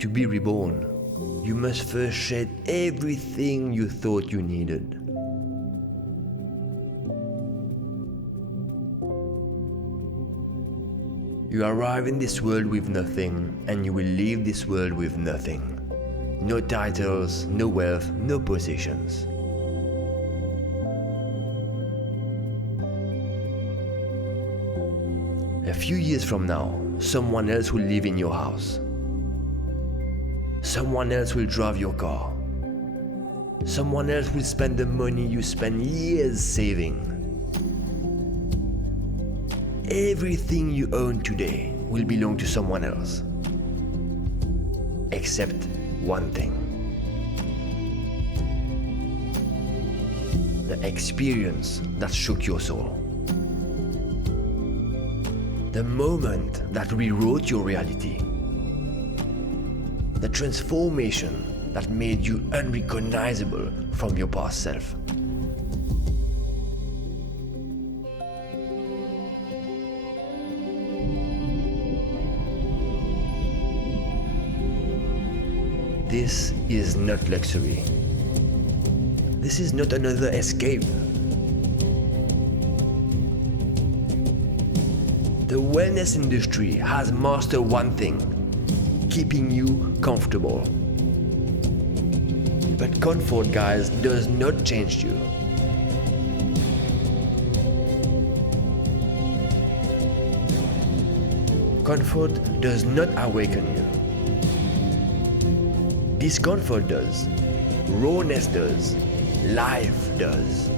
To be reborn, you must first shed everything you thought you needed. You arrive in this world with nothing, and you will leave this world with nothing. No titles, no wealth, no possessions. A few years from now, someone else will live in your house. Someone else will drive your car. Someone else will spend the money you spent years saving. Everything you own today will belong to someone else. Except one thing. The experience that shook your soul. The moment that rewrote your reality. The transformation that made you unrecognizable from your past self. This is not luxury. This is not another escape. The wellness industry has mastered one thing: keeping you comfortable. But comfort, guys, does not change you. Comfort does not awaken you. Discomfort does. Rawness does. Life does.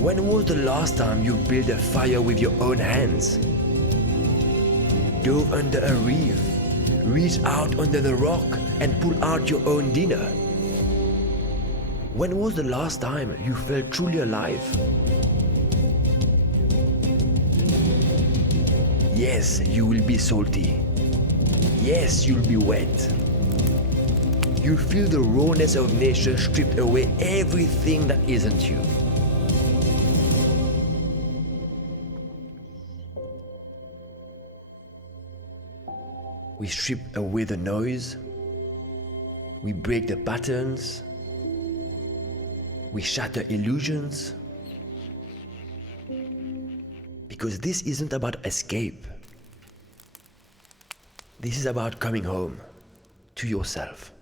When was the last time you built a fire with your own hands? Dove under a reef, reached out under the rock and pulled out your own dinner? When was the last time you felt truly alive? Yes, you will be salty. Yes, you'll be wet. You'll feel the rawness of nature strip away everything that isn't you. We strip away the noise. We break the patterns. We shatter illusions. Because this isn't about escape. This is about coming home to yourself.